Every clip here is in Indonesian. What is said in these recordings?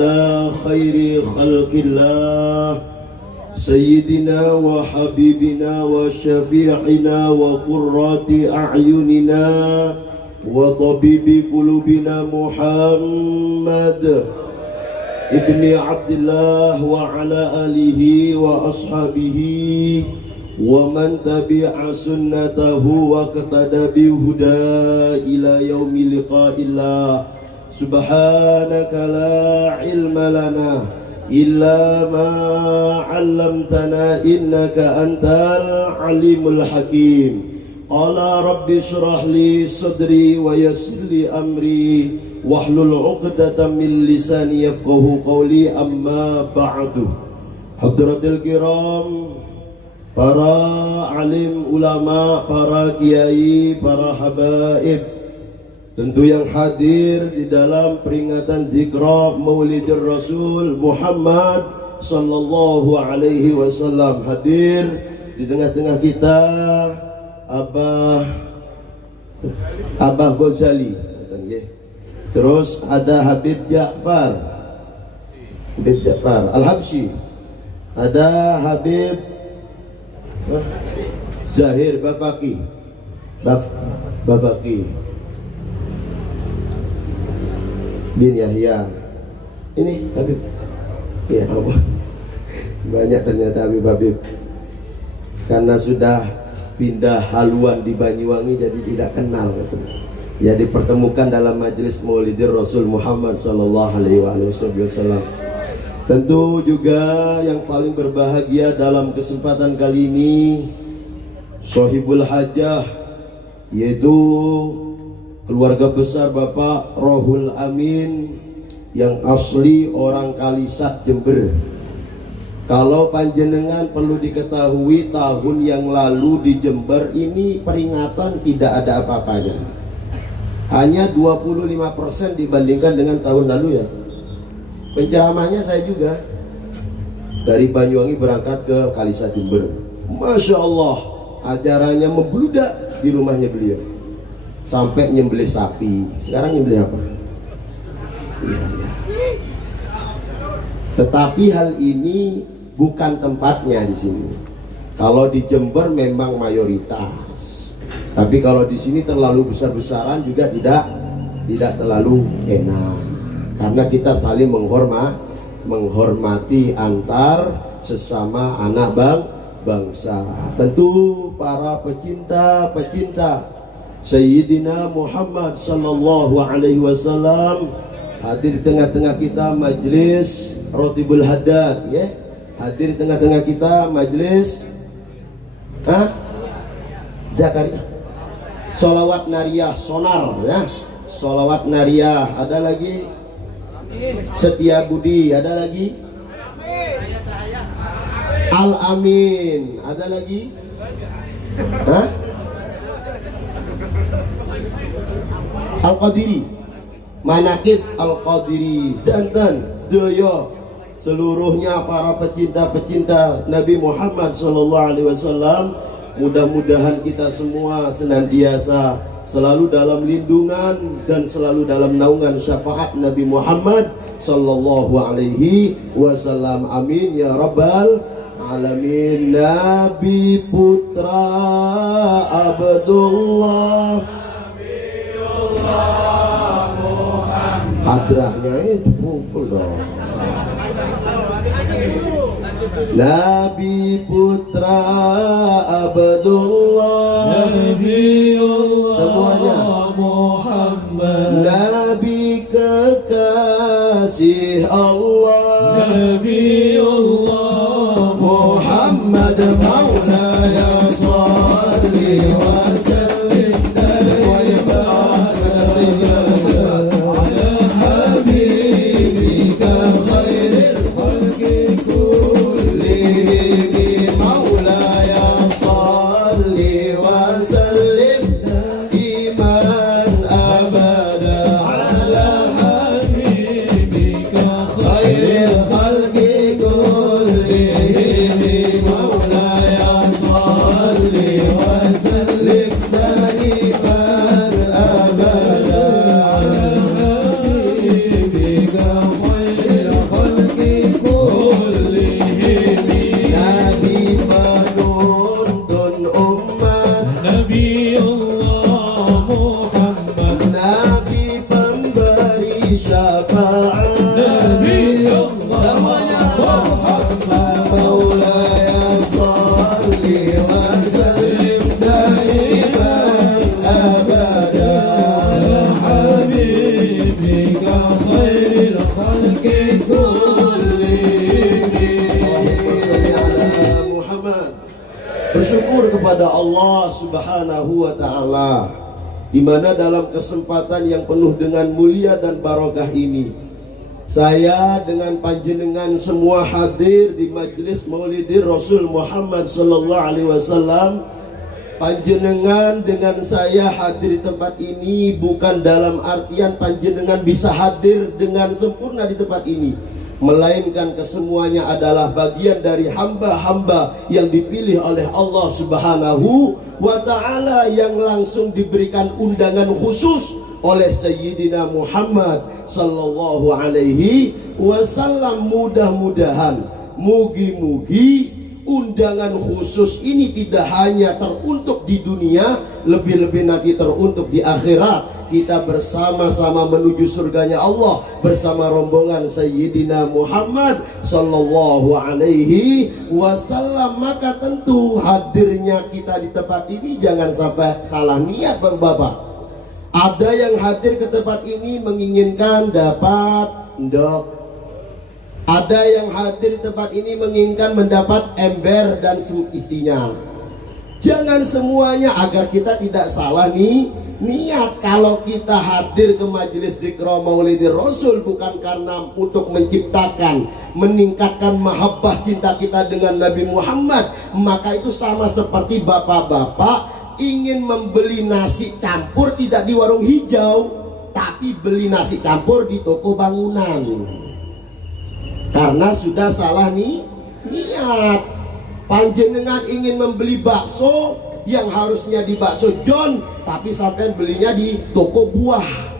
على خير خلق الله سيدنا وحبيبنا وشفيعنا وقرة أعيننا وطبيب قلوبنا محمد ابن عبد الله وعلى آله وأصحابه ومن تبع سنته واقتدى بهدى إلى يوم لقاء الله. سبحانك لا علم لنا إلا ما علمتنا إنك أنت العليم الحكيم. قال رب اشرح لي صدري ويسر لي أمري واحلل عقدة من لساني يفقه قولي. أما بعد. Hadratil kiram, para alim ulama, para kiai, para habaib, tentu yang hadir di dalam peringatan zikra Maulidir Rasul Muhammad sallallahu alaihi wasallam. Hadir di tengah-tengah kita Abah Ghazali. Terus ada Habib Ja'far Al-Habsyi. Ada Habib Zahir Bafaki bin Yahya. Ini Habib. Ya Allah. Banyak ternyata Habib. Karena sudah pindah haluan di Banyuwangi jadi tidak kenal gitu. Ya dipertemukan dalam majelis Maulidir Rasul Muhammad sallallahu alaihi wasallam. Tentu juga yang paling berbahagia dalam kesempatan kali ini Sohibul Hajah, yaitu keluarga besar Bapak Rohul Amin yang asli orang Kalisat, Jember. Kalau panjenengan perlu diketahui, tahun yang lalu di Jember ini peringatan tidak ada apa-apanya. Hanya 25% dibandingkan dengan tahun lalu ya. Penceramahnya saya juga dari Banyuwangi berangkat ke Kalisat, Jember. Masya Allah, acaranya membludak di rumahnya beliau. Sampai nyembelih sapi. Sekarang nyembelih apa? Ya. Tetapi hal ini bukan tempatnya di sini. Kalau di Jember memang mayoritas. Tapi kalau di sini terlalu besar-besaran juga tidak terlalu enak. Karena kita saling menghormati antar sesama anak bangsa. Tentu para pecinta Sayyidina Muhammad sallallahu alaihi wasallam hadir di tengah-tengah kita majelis Rotibul Haddad, ya. Hadir di tengah-tengah kita majelis Zakaria. Sholawat Nariyah Sonar, ya. Sholawat Nariyah. Ada lagi Setia Budi, ada lagi Al Amin, ada lagi Al Qadiri, Manakib Al Qadiri, sedanten sedaya seluruhnya para pecinta Nabi Muhammad sallallahu alaihi wasallam. Mudah-mudahan kita semua senantiasa selalu dalam lindungan dan selalu dalam naungan syafaat Nabi Muhammad sallallahu alaihi wasallam. Amin ya rabbal alamin. Nabi putra Abdullah Muhammad. Adrahnya itu pukul dong. Nabi putra Abdullah, Nabiullah semuanya Muhammad, Nabi kekasih Allah, Nabiullah Muhammad Maulaya salli wa sallim ala habibika khairil khalqi خير الخلق كلهم مولاي Bersyukur kepada Allah Subhanahu wa Ta'ala, di mana dalam kesempatan yang penuh dengan mulia dan barokah ini, saya dengan panjenengan semua hadir di majelis Maulidir Rasul Muhammad sallallahu alaihi wasallam. Panjenengan dengan saya hadir di tempat ini bukan dalam artian panjenengan bisa hadir dengan sempurna di tempat ini, melainkan kesemuanya adalah bagian dari hamba-hamba yang dipilih oleh Allah Subhanahu wa Ta'ala, yang langsung diberikan undangan khusus oleh Sayyidina Muhammad sallallahu alaihi wasallam. Mudah-mudahan, mugi-mugi undangan khusus ini tidak hanya teruntuk di dunia, lebih-lebih nanti teruntuk di akhirat. Kita bersama-sama menuju surganya Allah bersama rombongan Sayyidina Muhammad sallallahu alaihi wasallam. Maka tentu hadirnya kita di tempat ini jangan sampai salah niat, Bapak-bapak. Ada yang hadir ke tempat ini menginginkan dapat ndok, ada yang hadir di tempat ini menginginkan mendapat ember dan isinya. Jangan semuanya, agar kita tidak salah nih niat. Kalau kita hadir ke majelis zikra Maulidir Rasul bukan karena untuk menciptakan, meningkatkan mahabbah cinta kita dengan Nabi Muhammad, maka itu sama seperti bapak-bapak ingin membeli nasi campur tidak di warung hijau, tapi beli nasi campur di toko bangunan. Karena sudah salah nih niat. Panjenengan ingin membeli bakso yang harusnya di bakso John, tapi sampai belinya di toko buah.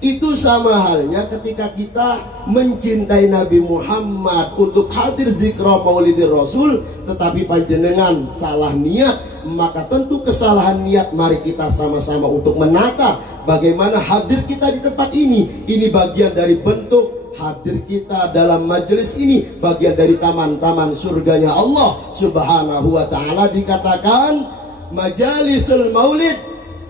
Itu sama halnya ketika kita mencintai Nabi Muhammad untuk hadir zikra Maulidir Rasul, tetapi panjenengan salah niat, maka tentu kesalahan niat mari kita sama-sama untuk menata bagaimana hadir kita di tempat ini. Ini bagian dari bentuk hadir kita dalam majelis ini, bagian dari taman-taman surganya Allah Subhanahu wa Ta'ala. Dikatakan majalisul maulid,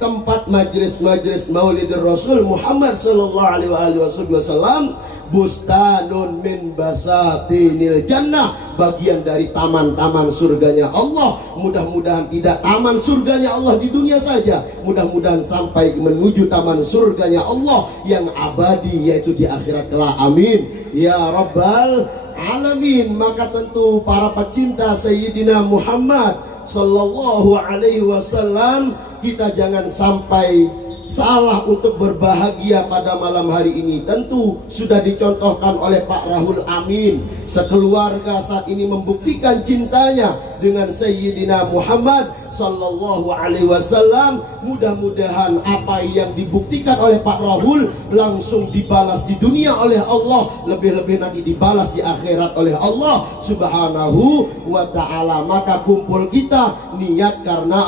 tempat majelis-majelis Maulidir Rasul Muhammad sallallahu alaihi wasallam, bustanun min basatinil jannah, bagian dari taman-taman surganya Allah. Mudah-mudahan tidak taman surganya Allah di dunia saja, mudah-mudahan sampai menuju taman surganya Allah yang abadi, yaitu di akhirat kelak. Amin ya rabbal alamin. Maka tentu para pecinta Sayyidina Muhammad sallallahu alaihi wasallam, kita jangan sampai salah untuk berbahagia pada malam hari ini. Tentu sudah dicontohkan oleh Pak Rahul Amin, sekeluarga saat ini membuktikan cintanya dengan Sayyidina Muhammad sallallahu alaihi wasallam. Mudah-mudahan apa yang dibuktikan oleh Pak Rahul langsung dibalas di dunia oleh Allah, lebih-lebih nanti dibalas di akhirat oleh Allah Subhanahu wa Ta'ala. Maka kumpul kita niat karena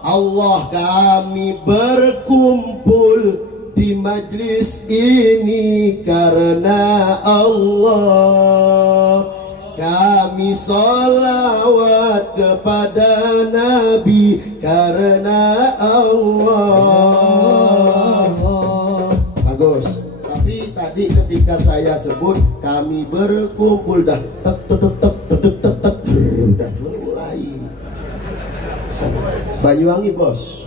Allah, kami berkumpul di majlis ini karena Allah. Kami sholawat kepada Nabi karena Allah. Bagus. Tapi tadi ketika saya sebut kami berkumpul, dah udah mulai. Banyuwangi bos,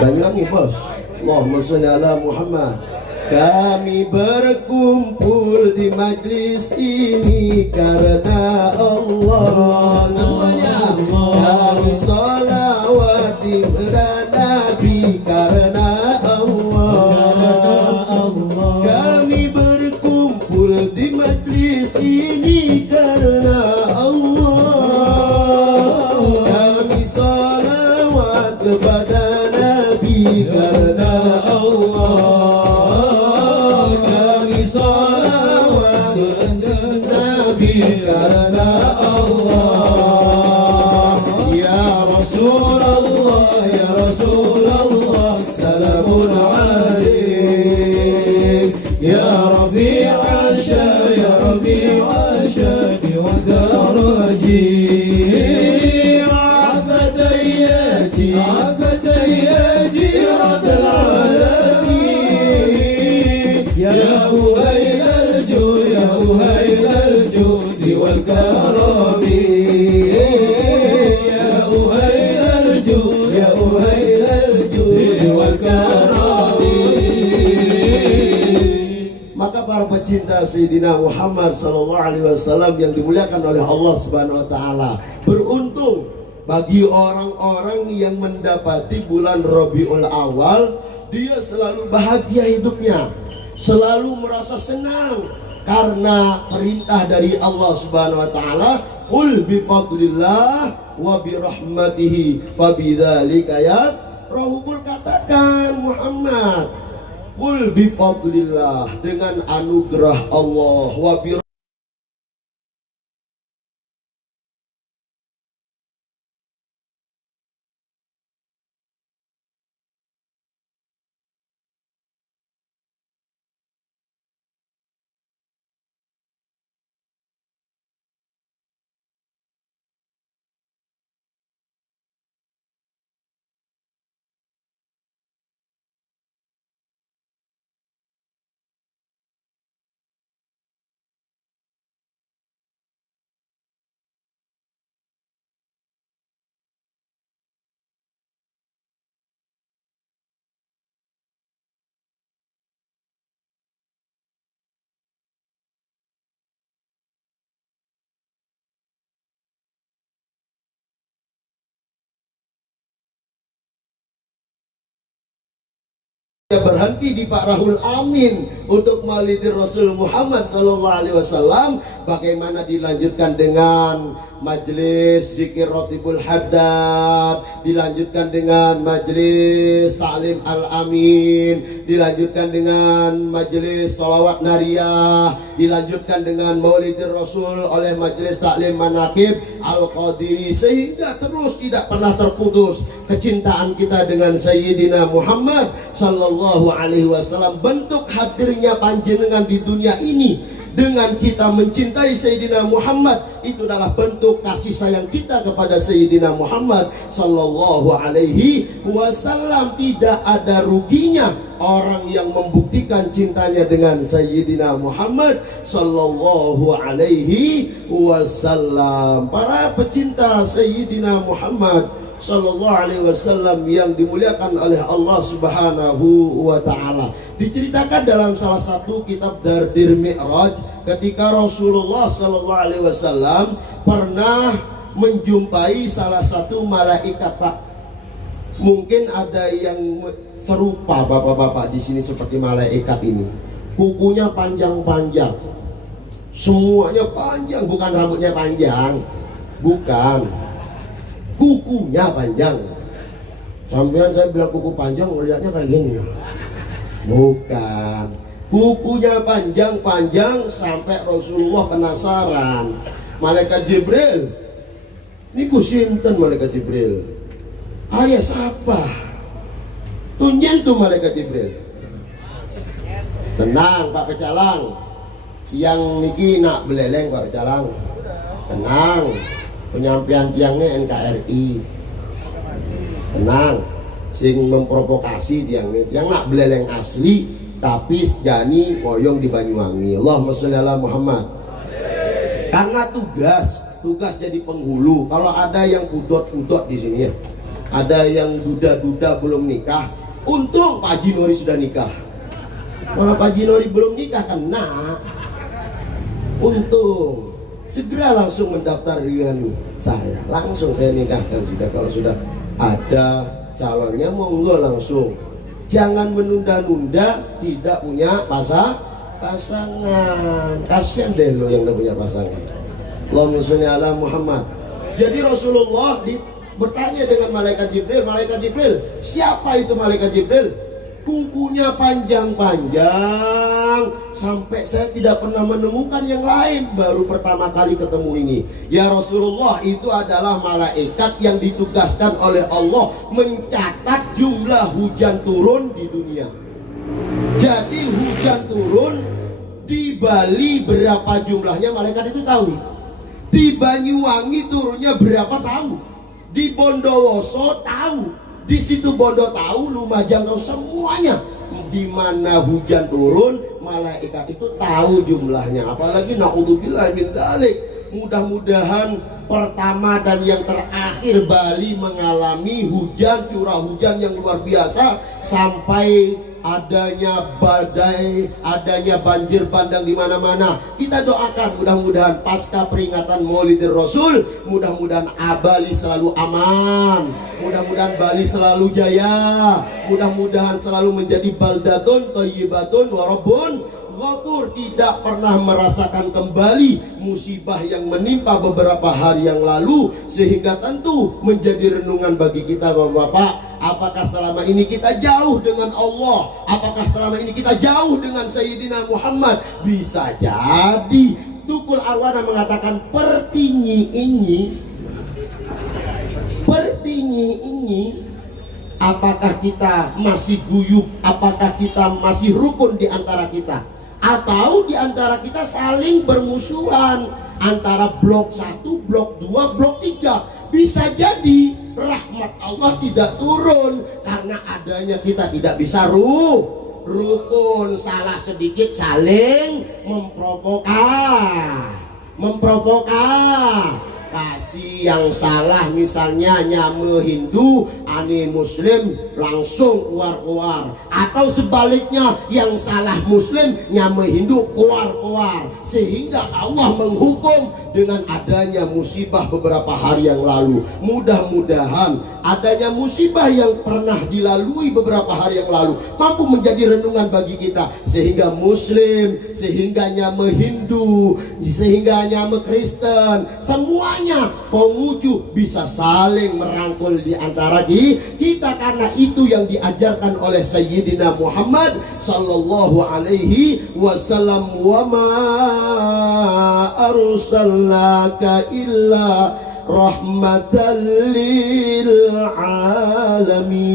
Banyuwangi bos. Allahumma sholli ala Muhammad. Kami berkumpul di majlis ini karena Allah. Semuanya. Kami sholawat kepada Nabi karena Allah. Kami berkumpul di majlis ini karena kepada Nabi karena Allah. Kami sholawat kepada Nabi karena Allah. Ya Rasulullah, ya Rasulullah, salamun alaik. Ya Rafi'al Syah, ya Rafi'al Syah, wa daraji. يا جيرة العالمين يا أبو pecinta Sayyidina Muhammad sallallahu alaihi wasallam yang dimuliakan oleh Allah Subhanahu wa taala, beruntung bagi orang-orang yang mendapati bulan Rabiul Awal, dia selalu bahagia hidupnya, selalu merasa senang karena perintah dari Allah Subhanahu wa taala, qul bi fadlillah wa bi rahmatihi fabidzalika yafrahul. Katakan Muhammad, qul bi fadlillah, dengan anugerah Allah, wa bi berhenti di Pak Rahul Amin untuk maulidi Rasul Muhammad sallallahu alaihi wasallam. Bagaimana dilanjutkan dengan majelis zikir rotibul haddad, dilanjutkan dengan majelis ta'lim al-amin, dilanjutkan dengan majelis sholawat nariyah, dilanjutkan dengan maulidi Rasul oleh majelis taklim manaqib al-qadiri, sehingga terus tidak pernah terputus kecintaan kita dengan Sayyidina Muhammad sallallahu alaihi wasallam. Bentuk hadirnya panjenengan di dunia ini dengan kita mencintai Sayyidina Muhammad, itu adalah bentuk kasih sayang kita kepada Sayyidina Muhammad sallallahu alaihi wasallam. Tidak ada ruginya orang yang membuktikan cintanya dengan Sayyidina Muhammad sallallahu alaihi wasallam. Para pecinta Sayyidina Muhammad sallallahu alaihi wasallam yang dimuliakan oleh Allah Subhanahu wa taala, diceritakan dalam salah satu kitab Dardir Mi'raj, ketika Rasulullah sallallahu alaihi wasallam pernah menjumpai salah satu malaikat. Pak, mungkin ada yang serupa bapak-bapak di sini seperti malaikat ini. Kukunya panjang-panjang, semuanya panjang, bukan rambutnya panjang, bukan, kukunya panjang. Sampean saya bilang kuku panjang, lihatnya kayak gini. Bukan, kukunya panjang-panjang sampai Rasulullah penasaran. Malaikat Jibril, ini kusinten malaikat Jibril, ayah siapa? Tunjen tuh malaikat Jibril. Tenang Pak Pecalang, yang niki nak beleleng Pak Pecalang, tenang. Penyampaian tiangnya NKRI, tenang. Sing memprovokasi tiangnya, tiang nak beleleng asli tapi jani koyong di Banyuwangi. Allahumma sholli ala Muhammad. Karena tugas jadi penghulu. Kalau ada yang udot di sini ya, ada yang duda belum nikah, untung Pak Haji Nori sudah nikah. Kalau Pak Haji Nori belum nikah kena, untung segera langsung mendaftar dengan saya, langsung saya nikahkan sudah. Kalau sudah ada calonnya monggo langsung, jangan menunda-nunda tidak punya pasangan. Kasihan deh lo yang udah punya pasangan. Allahumma sholli ala Muhammad. Jadi Rasulullah bertanya dengan malaikat Jibril, siapa itu malaikat Jibril? Kukunya panjang-panjang sampai saya tidak pernah menemukan yang lain, baru pertama kali ketemu ini. Ya Rasulullah, itu adalah malaikat yang ditugaskan oleh Allah mencatat jumlah hujan turun di dunia. Jadi hujan turun di Bali berapa jumlahnya malaikat itu tahu. Di Banyuwangi turunnya berapa tahu. Di Bondowoso tahu. Di situ Bondo tahu, Lumajang tahu, semuanya. Di mana hujan turun, malaikat itu tahu jumlahnya. Apalagi naudzubillah min dzalik. Mudah-mudahan pertama dan yang terakhir Bali mengalami hujan, curah hujan yang luar biasa sampai adanya badai, adanya banjir bandang di mana-mana. Kita doakan mudah-mudahan pasca peringatan Maulidir Rasul, mudah-mudahan Bali selalu aman, mudah-mudahan Bali selalu jaya, mudah-mudahan selalu menjadi baldatun thayyibatun wa rabbun ghafur, tidak pernah merasakan kembali musibah yang menimpa beberapa hari yang lalu, sehingga tentu menjadi renungan bagi kita Bapak-bapak. Apakah selama ini kita jauh dengan Allah? Apakah selama ini kita jauh dengan Sayyidina Muhammad? Bisa jadi. Tukul Arwana mengatakan pertinyi ini, apakah kita masih guyup? Apakah kita masih rukun di antara kita? Atau di antara kita saling bermusuhan antara blok 1, blok 2, blok 3. Bisa jadi rahmat Allah tidak turun karena adanya kita tidak bisa rukun. Salah sedikit saling memprovokasi. Kasih yang salah misalnya nyame Hindu, ane Muslim langsung keluar, atau sebaliknya yang salah Muslim nyame Hindu keluar, sehingga Allah menghukum dengan adanya musibah beberapa hari yang lalu. Mudah-mudahan adanya musibah yang pernah dilalui beberapa hari yang lalu mampu menjadi renungan bagi kita, sehingga Muslim, sehingga nyame Hindu, sehingga nyame Kristen, semuanya penguju bisa saling merangkul di antara kita, karena itu yang diajarkan oleh Sayyidina Muhammad sallallahu alaihi wasallam. Wa ma arsalnaka illa rahmatan lil alamin.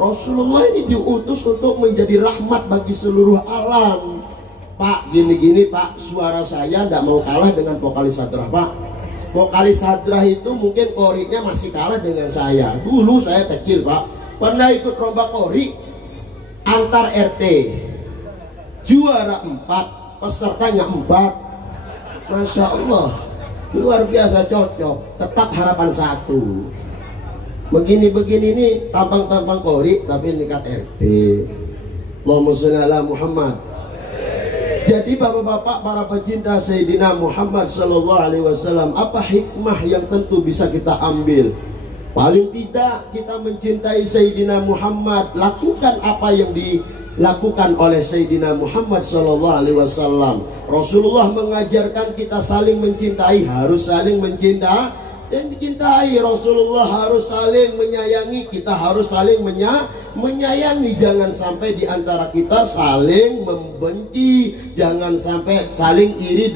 Rasulullah ini diutus untuk menjadi rahmat bagi seluruh alam. Pak, gini-gini Pak, suara saya tidak mau kalah dengan vokalis Hadrah Pak. Vokalis Hadrah itu mungkin koriknya masih kalah dengan saya. Dulu saya kecil Pak, pernah ikut lomba korik antar RT, juara 4, pesertanya 4. Masya Allah, luar biasa cocok. Tetap harapan 1. Begini-begini ini tampang-tampang korik tapi nikat RT. Allahumma sholli ala Muhammad. Jadi bapak-bapak para pecinta Sayyidina Muhammad sallallahu alaihi wasallam, apa hikmah yang tentu bisa kita ambil? Paling tidak kita mencintai Sayyidina Muhammad, lakukan apa yang dilakukan oleh Sayyidina Muhammad sallallahu alaihi wasallam. Rasulullah mengajarkan kita saling mencintai, harus saling mencintai. Rasulullah harus saling menyayangi, kita harus saling menyayangi. Jangan sampai di antara kita saling membenci, jangan sampai saling iri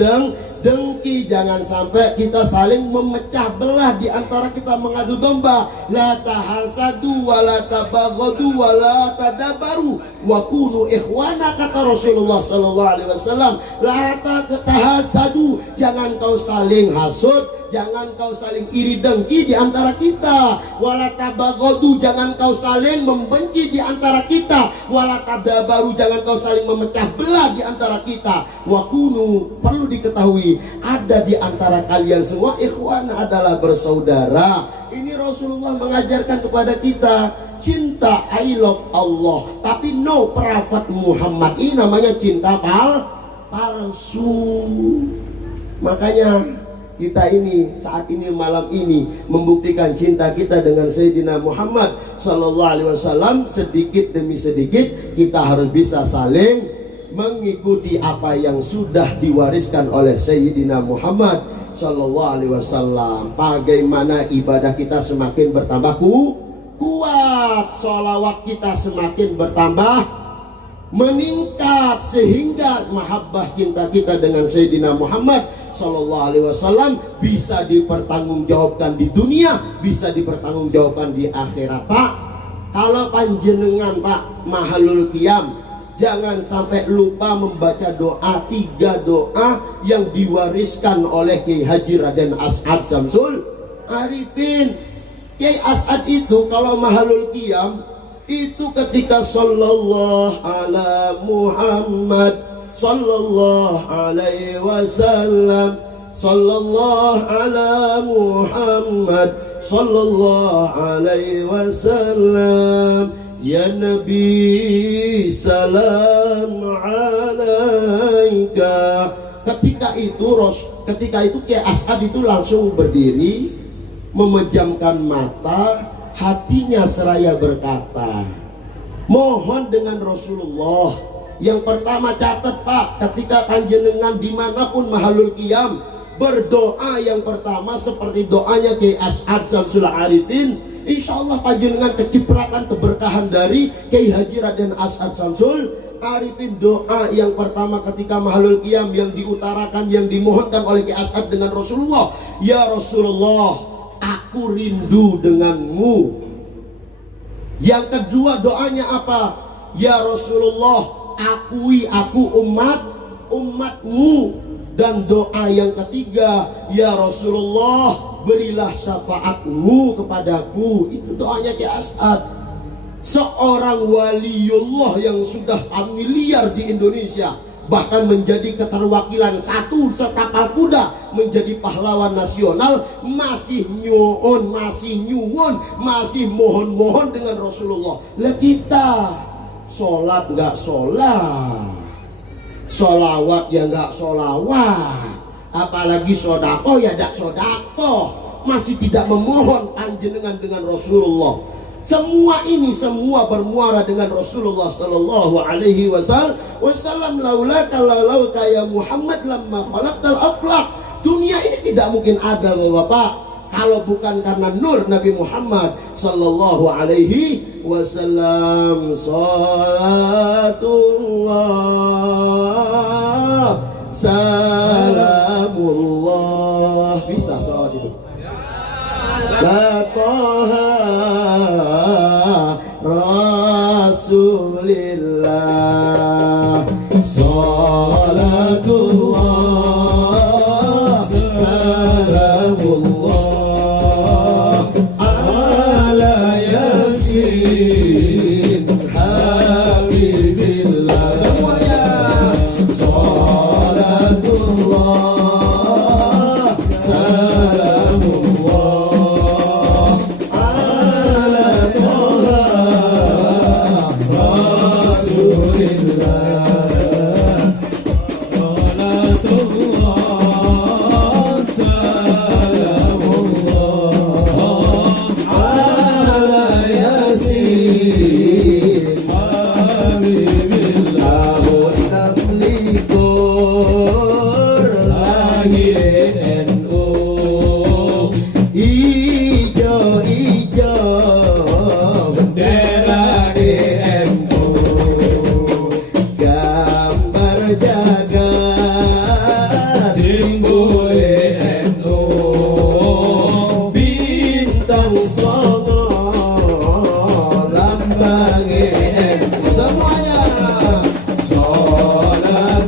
dengki, jangan sampai kita saling memecah belah di antara kita, mengadu domba. La tahasadu wa la tabaghadu wa la tadabaru wa kunu ikhwana, kata Rasulullah sallallahu alaihi wasallam. La tahasadu, jangan kau saling hasud, jangan kau saling iri dengki di antara kita. Wala tabaghadu, jangan kau saling membenci di antara kita. Wala tadabaru, jangan kau saling memecah belah di antara kita. Wa kunu, perlu diketahui, ada di antara kalian semua ikhwan, adalah bersaudara. Ini Rasulullah mengajarkan kepada kita cinta, I love Allah, tapi no Prophet Muhammad. Ini namanya cinta palsu. Makanya kita ini saat ini, malam ini, membuktikan cinta kita dengan Sayyidina Muhammad sallallahu alaihi wasallam. Sedikit demi sedikit kita harus bisa saling mengikuti apa yang sudah diwariskan oleh Sayyidina Muhammad sallallahu alaihi wasallam. Bagaimana ibadah kita semakin bertambah kuat, sholawat kita semakin bertambah meningkat, sehingga mahabbah cinta kita dengan Sayyidina Muhammad sallallahu alaihi wasallam bisa dipertanggungjawabkan di dunia, bisa dipertanggungjawabkan di akhirat. Pak, kalau panjenengan Pak mahalul qiyam, jangan sampai lupa membaca doa, 3 doa yang diwariskan oleh Kiai Haji Raden As'ad Syamsul Arifin. Kiai As'ad itu kalau mahalul qiyam itu ketika sallallahu ala Muhammad sallallahu alaihi wasallam, sallallahu ala Muhammad sallallahu alaihi wasallam, Ya Nabi salam alaika. Ketika itu Kiai As'ad itu langsung berdiri, memejamkan mata, hatinya seraya berkata, mohon dengan Rasulullah. Yang pertama catat Pak, ketika panjenengan dimanapun mahalul qiyam, berdoa yang pertama seperti doanya Kiai As'ad Syamsul Arifin, insya Allah panjenengan kecipratan keberkahan dari Kiai Haji Raden As'ad Syamsul Arifin. Doa yang pertama ketika mahalul qiyam yang diutarakan, yang dimohonkan oleh Kiai As'ad dengan Rasulullah, ya Rasulullah, aku rindu denganmu. Yang kedua doanya apa? Ya Rasulullah, akui aku umatmu. Dan doa yang ketiga, ya Rasulullah, berilah syafaatmu kepadaku. Itu doanya Kiai As'ad, seorang waliullah yang sudah familiar di Indonesia, bahkan menjadi keterwakilan satu sekapal kuda menjadi pahlawan nasional, masih nyuwun, masih mohon dengan Rasulullah. Lah kita sholat nggak sholat, sholawat ya nggak sholawat, apalagi sodako ya nggak sodako, masih tidak memohon panjenengan dengan Rasulullah. Semua ini semua bermuara dengan Rasulullah Sallallahu Alaihi Wasallam. Laula kalau kaya Muhammad lamma khalaqtal aflaq. Dunia ini tidak mungkin ada Bapak kalau bukan karena nur Nabi Muhammad Sallallahu Alaihi Wasallam. Salatullah salamullah. Bisa salat itu. Latoha Rasulillah salatullah salamullah ala yasin habibillah. Semuanya salatullah salamullah ala toha rasulillah salatullah salamullah ala yasin habibillah. Tablikur lahir NU ijo bendera DNU, gambar jagat simbol NU, bintang sono lambang NU. Semuanya salatullah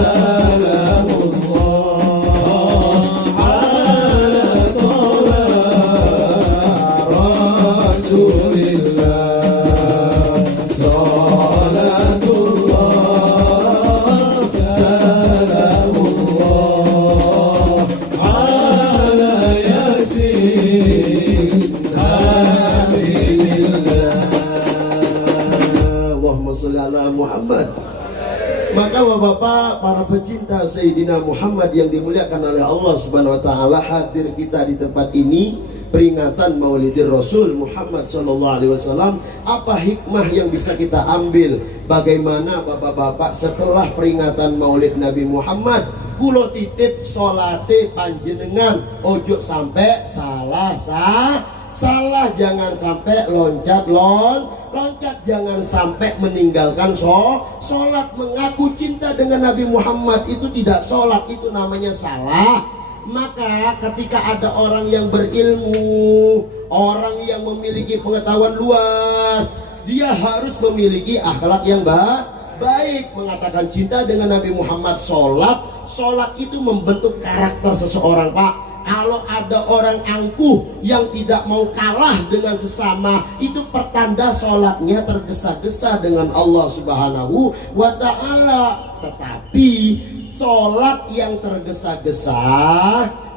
salamullah ala toha rasulillah salatullah salamullah ala yasin habibillah. Allahumma sholli ala Muhammad. Maka Bapak, para pecinta Sayyidina Muhammad yang dimuliakan oleh Allah Subhanahu wa taala, hadir kita di tempat ini peringatan Maulidir Rasul Muhammad sallallahu alaihi wasallam. Apa hikmah yang bisa kita ambil? Bagaimana Bapak-bapak setelah peringatan Maulid Nabi Muhammad, kula titip salate panjenengan ojo sampai salah, jangan sampai loncat, jangan sampai meninggalkan sholat. Mengaku cinta dengan Nabi Muhammad itu tidak sholat, itu namanya salah. Maka ketika ada orang yang berilmu, orang yang memiliki pengetahuan luas, dia harus memiliki akhlak yang baik. Mengatakan cinta dengan Nabi Muhammad, sholat itu membentuk karakter seseorang Pak. kalau ada orang angkuh yang tidak mau kalah dengan sesama, itu pertanda sholatnya tergesa-gesa dengan Allah Subhanahu wa ta'ala. Tetapi sholat yang tergesa-gesa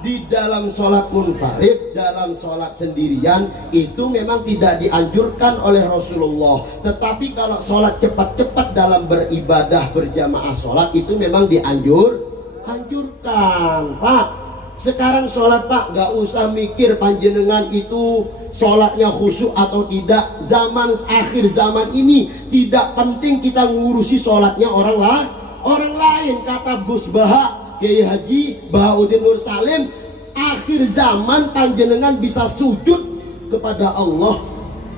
di dalam sholat munfarid, dalam sholat sendirian, itu memang tidak dianjurkan oleh Rasulullah. Tetapi kalau sholat cepat-cepat dalam beribadah berjamaah sholat, itu memang anjurkan, Pak. Sekarang sholat, Pak, gak usah mikir panjenengan itu sholatnya khusyuk atau tidak. Zaman akhir zaman ini tidak penting kita ngurusi sholatnya orang lain. Kata Gus Baha, Kiai Haji Bahauddin Nur Salim, akhir zaman panjenengan bisa sujud kepada Allah,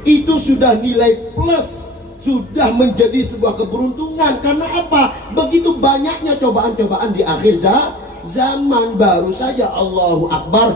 itu sudah nilai plus, sudah menjadi sebuah keberuntungan. Karena apa? Begitu banyaknya cobaan-cobaan di akhir zaman. Baru saja Allahu Akbar,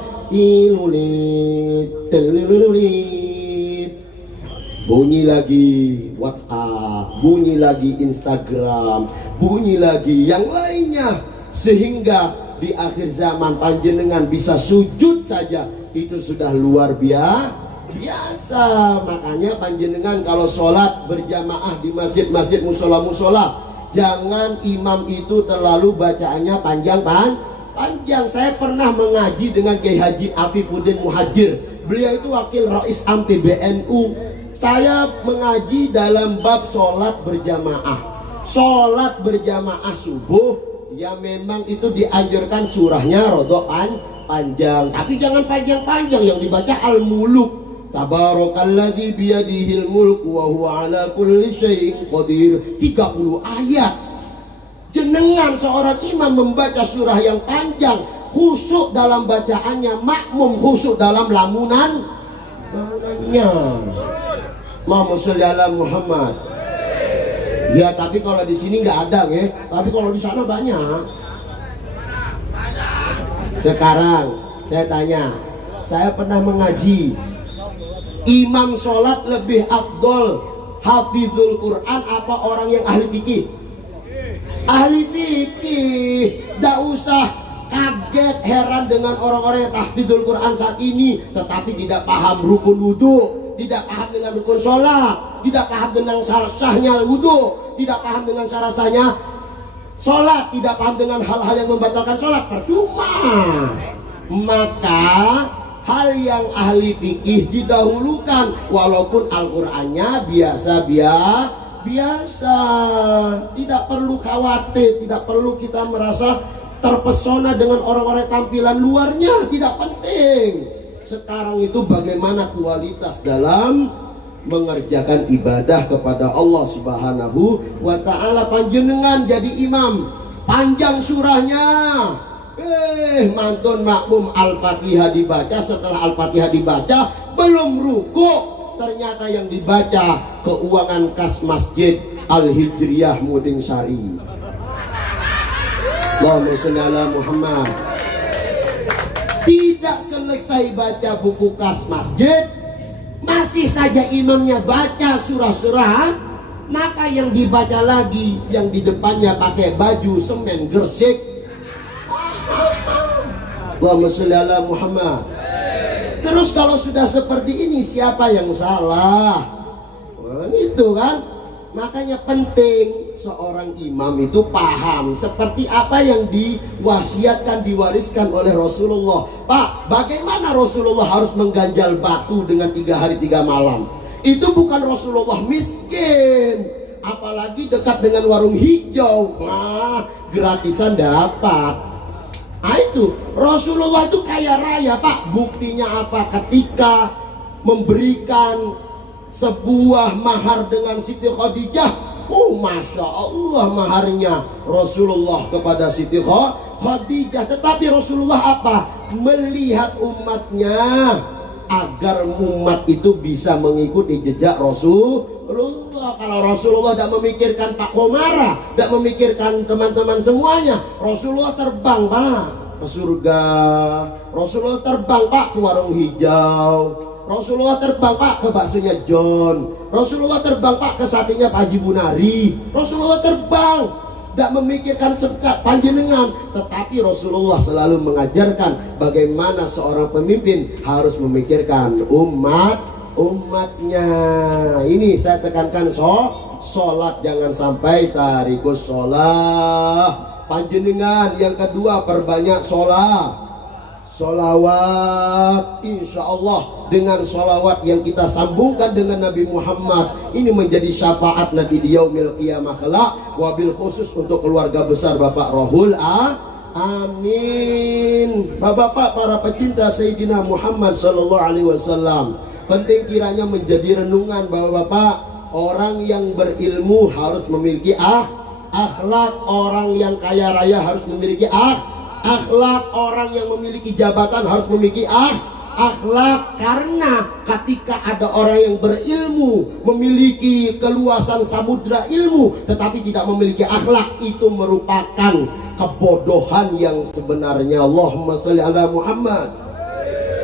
bunyi lagi WhatsApp, bunyi lagi Instagram, bunyi lagi yang lainnya, sehingga di akhir zaman panjenengan bisa sujud saja, itu sudah luar biasa. Makanya panjenengan kalau sholat berjamaah di masjid-masjid, musola-musola, jangan imam itu terlalu bacaannya panjang. Saya pernah mengaji dengan Kiai Haji Afifuddin Muhajir. Beliau itu wakil Rais Am PBNU. Saya mengaji dalam bab sholat berjamaah. Sholat berjamaah subuh, ya memang itu dianjurkan surahnya rodok panjang. Tapi jangan panjang-panjang, yang dibaca Al-Muluk. Tabarakalladzi biyadihil mulku wa huwa ala kulli syai'in qadir. 30 ayat. Jenengan seorang imam membaca surah yang panjang, khusyuk dalam bacaannya, makmum khusyuk dalam lamunannya. Allahumma sholli ala Muhammad. Ya, tapi kalau di sini nggak ada ya. Tapi kalau di sana banyak. Sekarang saya tanya, saya pernah mengaji, imam sholat lebih afdol hafizul Quran apa orang yang ahli fikih? Ahli fikih. Tidak usah kaget heran dengan orang-orang yang tahfidzul Quran saat ini tetapi tidak paham rukun wudhu, tidak paham dengan rukun sholat, tidak paham dengan sahnya wudhu, tidak paham dengan sahnya sholat, tidak paham dengan hal-hal yang membatalkan sholat. Percuma. Maka hal yang ahli fikih didahulukan, walaupun Al-Qur'annya biasa. Tidak perlu khawatir, tidak perlu kita merasa terpesona dengan orang-orang tampilan luarnya, tidak penting. Sekarang itu bagaimana kualitas dalam mengerjakan ibadah kepada Allah Subhanahu wa ta'ala. Panjenengan jadi imam, panjang surahnya, mantun makmum Al-Fatihah dibaca, setelah Al-Fatihah dibaca belum ruku, ternyata yang dibaca keuangan kas masjid Al-Hijriyah Muding Sari. Allahumma sholli ala Muhammad. Tidak selesai baca buku kas masjid, masih saja imamnya baca surah-surah, maka yang dibaca lagi yang di depannya pakai baju semen gersik. Allahumma sholli ala Muhammad. Terus kalau sudah seperti ini siapa yang salah? Itu kan. Makanya penting seorang imam itu paham seperti apa yang diwasiatkan, diwariskan oleh Rasulullah. Pak, bagaimana Rasulullah harus mengganjal batu dengan 3 hari 3 malam? Itu bukan Rasulullah miskin, apalagi dekat dengan warung hijau. Wah, gratisan dapat. Itu Rasulullah itu kaya raya, Pak. Buktinya apa? Ketika memberikan sebuah mahar dengan Siti Khadijah, Masya Allah maharnya Rasulullah kepada Siti Khadijah. Tetapi Rasulullah apa? Melihat umatnya, agar umat itu bisa mengikuti jejak Rasulullah. Kalau Rasulullah tidak memikirkan Pak Komara, tidak memikirkan teman-teman semuanya, Rasulullah terbang, Pak, ke surga. Rasulullah terbang, Pak, ke warung hijau. Rasulullah terbang, Pak, ke baksonya John. Rasulullah terbang, Pak, ke satenya Pak Haji Bunari. Rasulullah terbang tidak memikirkan serta panjenengan. Tetapi Rasulullah selalu mengajarkan bagaimana seorang pemimpin harus memikirkan umatnya. Ini saya tekankan, sholat jangan sampai tarikus sholat. Panjenengan yang kedua, perbanyak solawat. Insya Allah dengan solawat yang kita sambungkan dengan Nabi Muhammad, ini menjadi syafaat nanti di yaumil qiyamah kelak, wabil khusus untuk keluarga besar Bapak Rohul amin. Bapak-bapak para pecinta Sayyidina Muhammad sallallahu alaihi wasallam, penting kiranya menjadi renungan bahwa Bapak, orang yang berilmu harus memiliki akhlak, orang yang kaya raya harus memiliki akhlak, orang yang memiliki jabatan harus memiliki akhlak. Karena ketika ada orang yang berilmu, memiliki keluasan samudra ilmu, tetapi tidak memiliki akhlak, itu merupakan kebodohan yang sebenarnya. Allahumma sholli ala Muhammad.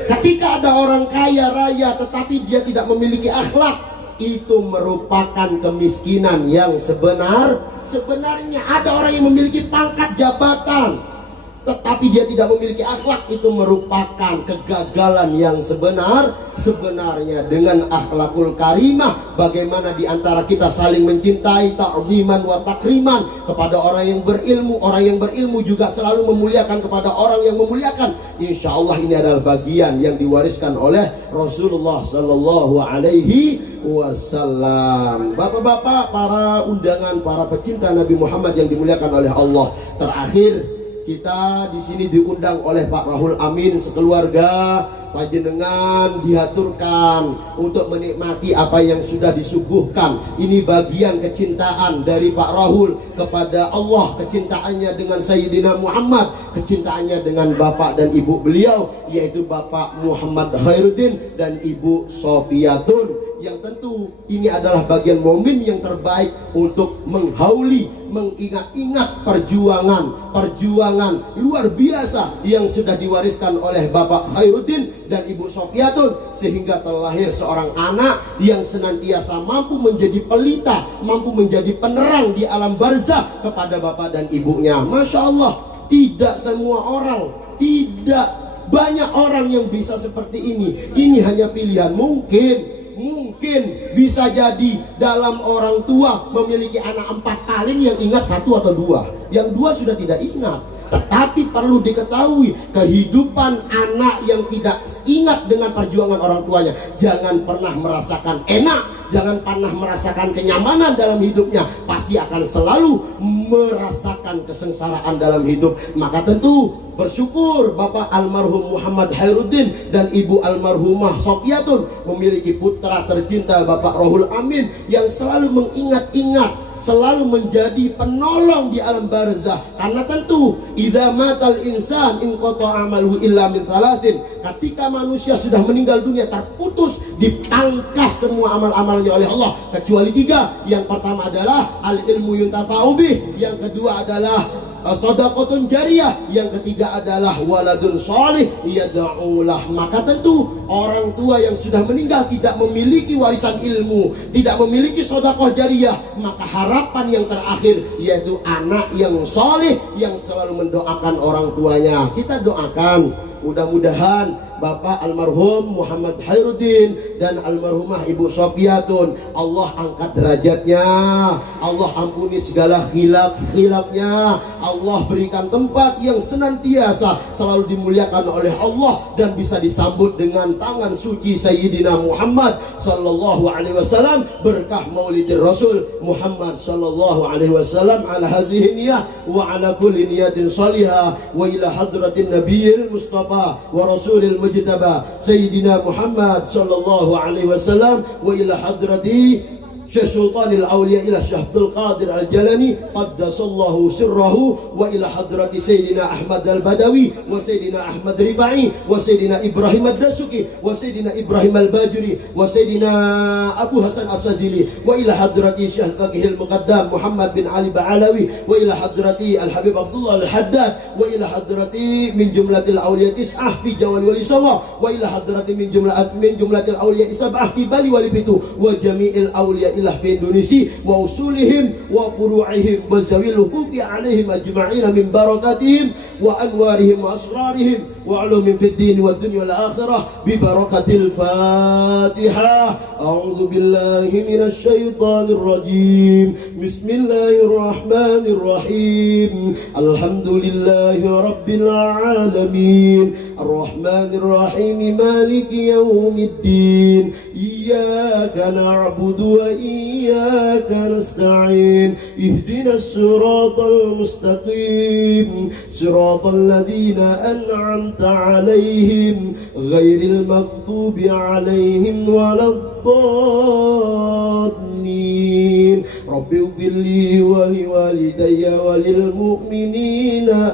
Ketika ada orang kaya raya tetapi dia tidak memiliki akhlak, itu merupakan kemiskinan yang sebenarnya. Ada orang yang memiliki pangkat jabatan tetapi dia tidak memiliki akhlak, itu merupakan kegagalan yang sebenarnya. Dengan akhlakul karimah, bagaimana di antara kita saling mencintai, ta'ziman wa takriman kepada orang yang berilmu. Orang yang berilmu juga selalu memuliakan kepada orang yang memuliakan. Insya Allah ini adalah bagian yang diwariskan oleh Rasulullah sallallahu alaihi wasallam. Bapak-bapak, para undangan, para pecinta Nabi Muhammad yang dimuliakan oleh Allah, terakhir kita di sini diundang oleh Pak Rahul Amin sekeluarga. Panjenengan diaturkan untuk menikmati apa yang sudah disuguhkan. Ini bagian kecintaan dari Pak Rahul kepada Allah, kecintaannya dengan Sayyidina Muhammad, kecintaannya dengan bapak dan ibu beliau, yaitu Bapak Muhammad Khairuddin dan Ibu Sofiatun. Yang tentu ini adalah bagian momen yang terbaik untuk menghauli, mengingat-ingat perjuangan luar biasa yang sudah diwariskan oleh Bapak Khairuddin dan Ibu Sofiatun, sehingga terlahir seorang anak yang senantiasa mampu menjadi pelita, mampu menjadi penerang di alam barzah kepada bapak dan ibunya. Masya Allah, tidak semua orang, tidak banyak orang yang bisa seperti ini. Ini hanya pilihan. Mungkin bisa jadi dalam orang tua memiliki anak 4, paling yang ingat 1 atau 2, yang 2 sudah tidak ingat. Tetapi perlu diketahui, kehidupan anak yang tidak ingat dengan perjuangan orang tuanya, jangan pernah merasakan enak, jangan pernah merasakan kenyamanan dalam hidupnya, pasti akan selalu merasakan kesengsaraan dalam hidup. Maka tentu bersyukur Bapak almarhum Muhammad Khairuddin dan Ibu almarhumah Sofiatun memiliki putra tercinta Bapak Rahul Amin yang selalu mengingat-ingat, selalu menjadi penolong di alam barzah. Karena tentu idza matal insan in qata amaluhu illa min thalathin, ketika manusia sudah meninggal dunia, terputus, dipangkas semua amal-amalnya oleh Allah kecuali 3. Yang pertama adalah al ilmu yuntafa'u bih, yang kedua adalah shadaqatun jariyah, yang ketiga adalah waladun sholih yad'ulah. Maka tentu orang tua yang sudah meninggal tidak memiliki warisan ilmu, tidak memiliki sedekah jariyah, maka harapan yang terakhir yaitu anak yang sholih yang selalu mendoakan orang tuanya. Kita doakan mudah-mudahan Bapak almarhum Muhammad Khairuddin dan almarhumah Ibu Sofiatun, Allah angkat derajatnya, Allah ampuni segala khilaf-khilafnya, Allah berikan tempat yang senantiasa selalu dimuliakan oleh Allah dan bisa disambut dengan tangan suci Sayyidina Muhammad sallallahu alaihi wasallam, berkah Maulidir Rasul Muhammad sallallahu alaihi wasallam. Ala hadhihi niyah wa ala kulli niyatin salihah wa ila hadratin nabiyil mustafa wa rasulil mujtaba Sayyidina Muhammad sallallahu alaihi wasallam wa ila hadrati Syekh Sultanil Auliya ila Syekh Abdul Qadir Al-Jalani qaddasallahu sirrahu wa ila hadrati Sayyidina Ahmad Al-Badawi wa Sayyidina Ahmad Rifai wa Sayyidina Ibrahim Ad-Dasuki wa Sayyidina Ibrahim Al-Bajuri wa Sayyidina Abu Hasan As-Sadili wa ila hadrati Syekh Faqih Al-Muqaddam Muhammad bin Ali Ba'alawi wa ila hadrati Al-Habib Abdullah Al-Haddad wa ila hadrati min jumlatil awliya tis'ah fi Jawal Wali Sawa wa ila hadrati min jumlatil awliya sab'ah fi Bali Wali Pitu wa jami'il awliya ilah fi Indonesia wa usulihim wa furu'ihim wa zawil huquqi alaihim ajma'ina min barakatihim wa anwarihim wa asrarihim wa ulumin fid din wa dunya wal akhirah bi barakatil Fatihah. A'udzu billahi minasy syaithanir rajim. Bismillahirrahmanirrahim. Alhamdulillahi rabbil alamin. Arrahmanir rahim. Maliki yaumiddin. Iyyaka na'budu wa iyyaka nasta'in. Ihdinas siratal mustaqim. Siratal ladzina an'amta 'alaihim ghairil maghdubi 'alaihim waladdallin. Rabbi ighfirli wa liwalidayya wa lil mu'minina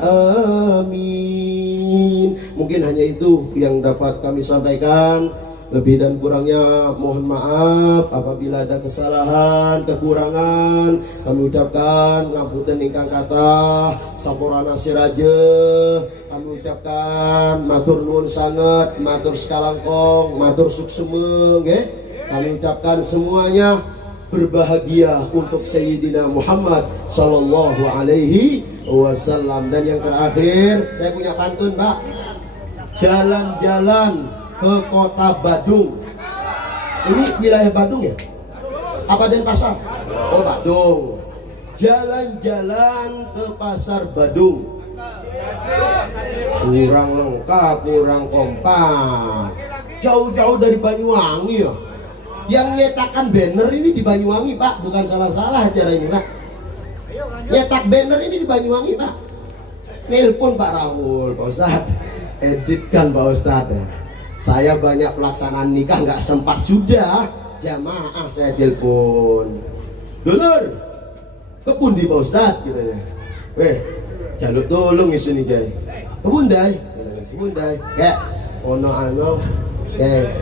amin. Mungkin hanya itu yang dapat kami sampaikan. Lebih dan kurangnya mohon maaf apabila ada kesalahan, kekurangan. Kami ucapkan ngapunten ingkang kathah, sampurna siraja. Kami ucapkan matur nuwun sanget, matur sekalangkong, matur sukseme nggih. Kami ucapkan semuanya berbahagia untuk Sayyidina Muhammad sallallahu alaihi wasallam. Dan yang terakhir, saya punya pantun, Pak. Jalan-jalan ke kota Badung. Ini wilayah Badung ya? Apa Denpasar? Oh, Badung. Jalan-jalan ke pasar Badung. Kurang lengkap, kurang kompak. Jauh-jauh dari Banyuwangi ya. Yang nyetakkan banner ini di Banyuwangi, Pak. Bukan salah-salah acara ini, Pak. Nyetak banner ini di Banyuwangi, Pak. Nelpon Pak Rahul, Pak Ustadz. Editkan Pak Ustadz ya. Saya banyak pelaksanaan nikah nggak sempat, sudah jamaah saya telepon. Dulur, kebun di Pak Ustadz gitu ya. Weh, jaluk tolong isu nih guys. Kebun dai, kayak ono kayak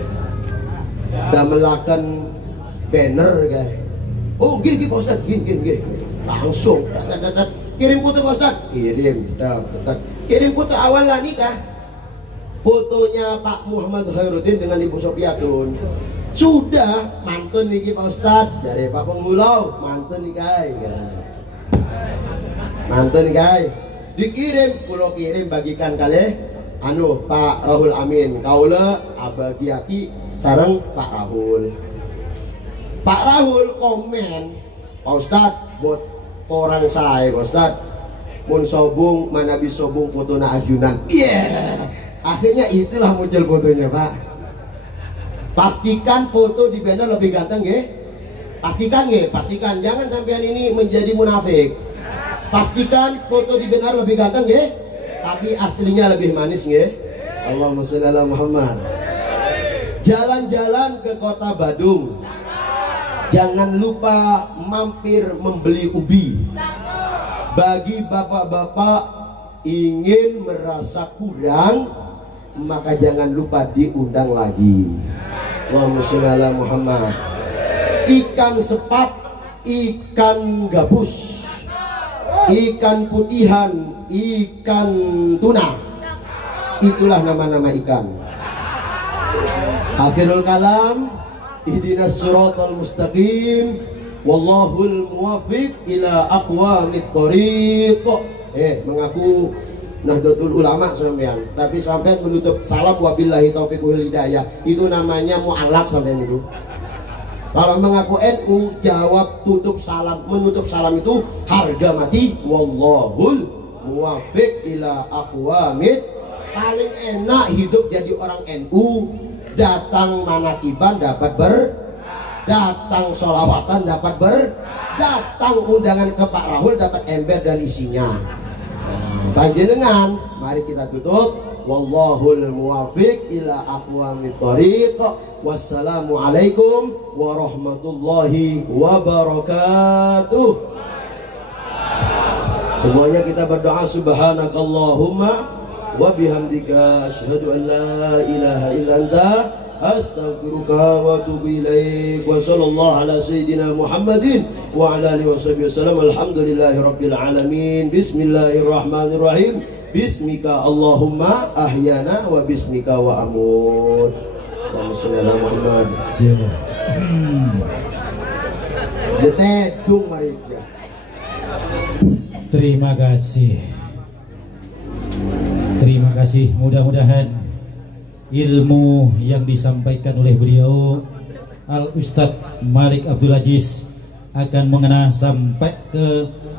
udah melakukan banner guys. Oh gini Pak Ustadz, gini. Langsung, kirim foto Pak Ustadz, kirim, kirim foto awal lah nikah. Fotonya Pak Muhammad Khairuddin dengan Ibu Sofiatun. Sudah mantun niki Pak Ustadz dari Pak Pengulau, mantun nih guys. Mantun nih guys. Dikirim, pulau kirim bagikan kali Pak Rahul Amin. Kaula abagiaki sareng Pak Rahul. Pak Rahul komen, Pak Ustadz buat orang saya Pak Ustadz. Mun sobung mana bisa sobung fotona ajunan. Yeah. Akhirnya itulah muncul fotonya, Pak. Pastikan foto di banner lebih ganteng nggih. Pastikan nggih, pastikan jangan sampean ini menjadi munafik. Pastikan foto di banner lebih ganteng nggih, tapi aslinya lebih manis nggih. Allahumma sholli ala Muhammad. Jalan-jalan ke kota Badung. Jangan lupa mampir membeli ubi. Bagi bapak-bapak ingin merasa kurang, maka jangan lupa diundang lagi. Allahumma sholli ala Muhammad. Ikan sepat, ikan gabus, ikan putihan, ikan tuna, itulah nama-nama ikan. Akhirul kalam, ihdinas siratal mustaqim, wallahul muwaffiq ila aqwamit thoriq. Mengaku Nahdlatul Ulama sampean, tapi sampean menutup salam wabillahi taufiq wal hidayah. Itu namanya mu'alaf sampean itu. Kalau mengaku NU, jawab tutup salam, menutup salam itu harga mati. Wallahul muwaffiq ila aqwamit. Paling enak hidup jadi orang NU. Datang manakiban dapat datang sholawatan dapat datang undangan ke Pak Rahul dapat ember dan isinya. Panjenengan, mari kita tutup. Wallahul muwaffiq ila aqwamit thoriq. Wassalamualaikum warahmatullahi wabarakatuh. Semuanya kita berdoa subhanakallahumma wa bihamdika asyhadu an la ilaha illa anta astaghfiruka wa atubu ilaik. Wa sallallahu ala sayyidina Muhammadin wa ala alihi washabihi wasallam. Alhamdulillahi rabbil alamin. Bismillahirrahmanirrahim. Bismika Allahumma ahyana wa bismika wa amut. Wa sallallahu Muhammad. Detedung mari. Terima kasih. Terima kasih. Mudah-mudahan ilmu yang disampaikan oleh beliau Al Ustadz Malik Abdul Aziz akan mengena sampai ke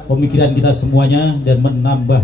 pemikiran kita semuanya dan menambah